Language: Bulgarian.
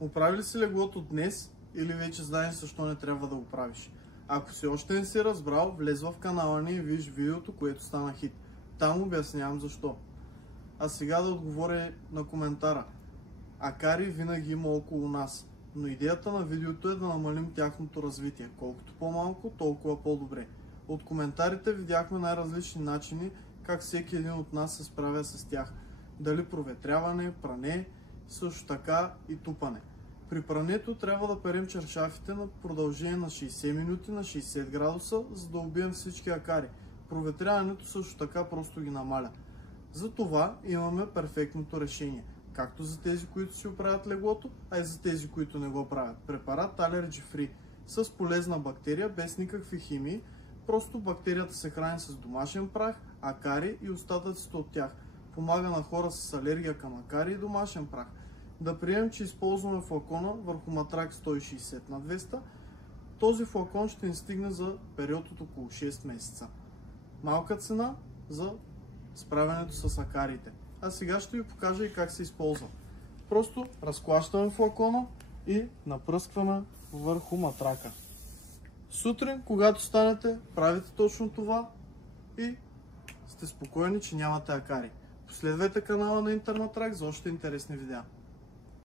Оправи ли си леглото днес или вече знаеш защо не трябва да го правиш? Ако си още не си разбрал, влез в канала ни и виж видеото, което стана хит. Там обяснявам защо. А сега да отговоря на коментара. Акари винаги има около нас, но идеята на видеото е да намалим тяхното развитие. Колкото по-малко, толкова по-добре. От коментарите видяхме най-различни начини как всеки един от нас се справя с тях. Дали проветряване, пране, също така и тупане. При прането трябва да перем чершафите на продължение на 60 минути на 60 градуса, за да убием всички акари. Проветряването също така просто ги намаля. Затова имаме перфектното решение. Както за тези, които си оправят леглото, а и за тези, които не го правят. Препарат Allergy Free с полезна бактерия, без никакви химии. Просто бактерията се храни с домашен прах, акари и остатъците от тях. Помага на хора с алергия към акари и домашен прах. Да приемем, че използваме флакона върху матрак 160 на 200. Този флакон ще ни стигне за период от около 6 месеца. Малка цена за справянето с акарите. А сега ще ви покажа и как се използва. Просто разклащаме флакона и напръскваме върху матрака. Сутрин, когато станете, правите точно това и сте спокойни, че нямате акари. Последвайте канала на Интерматрак за още интересни видеа.